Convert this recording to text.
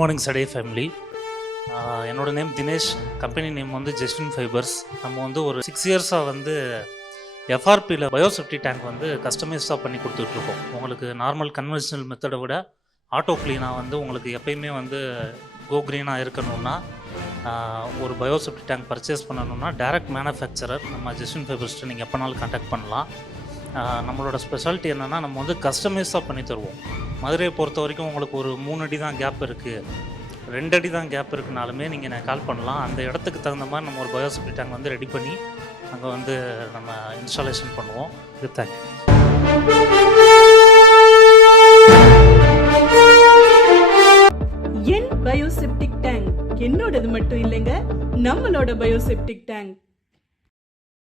Morning சடே family. என்னோட name Dinesh. Company name வந்து ஜெஸ்டின் ஃபைபர்ஸ். நம்ம வந்து ஒரு 6 இயர்ஸாக வந்து எஃப்ஆர்பியில் பயோசெப்டி டேங்க் வந்து கஸ்டமைஸ்டாக பண்ணி கொடுத்துட்ருக்கோம். உங்களுக்கு நார்மல் கன்வென்ஷனல் மெத்தடை விட ஆட்டோ க்ளீனாக வந்து உங்களுக்கு எப்பயுமே வந்து கோ க்ரீனாக இருக்கணும்னா ஒரு பயோசெப்டி டேங்க் பர்ச்சேஸ் பண்ணணும்னா டைரக்ட் மேனுஃபேக்சரர் நம்ம ஜெஸ்டின் ஃபைபர்ஸ்ட்டு நீங்கள் எப்போனாலும் கான்டாக்ட் பண்ணலாம். நம்மளோட ஸ்பெஷாலிட்டி என்னென்னா நம்ம வந்து கஸ்டமைஸாக பண்ணி தருவோம். மதுரையை பொறுத்த வரைக்கும் உங்களுக்கு ஒரு 3 அடி தான் கேப் இருக்குது, 2 அடி தான் கேப் இருக்குனாலுமே நீங்கள் எனக்கு கால் பண்ணலாம். அந்த இடத்துக்கு தகுந்த மாதிரி நம்ம ஒரு பயோசெப்டி டேங்க் வந்து ரெடி பண்ணி அங்கே வந்து நம்ம இன்ஸ்டாலேஷன் பண்ணுவோம். இது தேங்க்யூ. என் பயோசெப்டிக் டேங்க் என்னோடது மட்டும் இல்லைங்க, நம்மளோட பயோசெப்டிக் டேங்க்.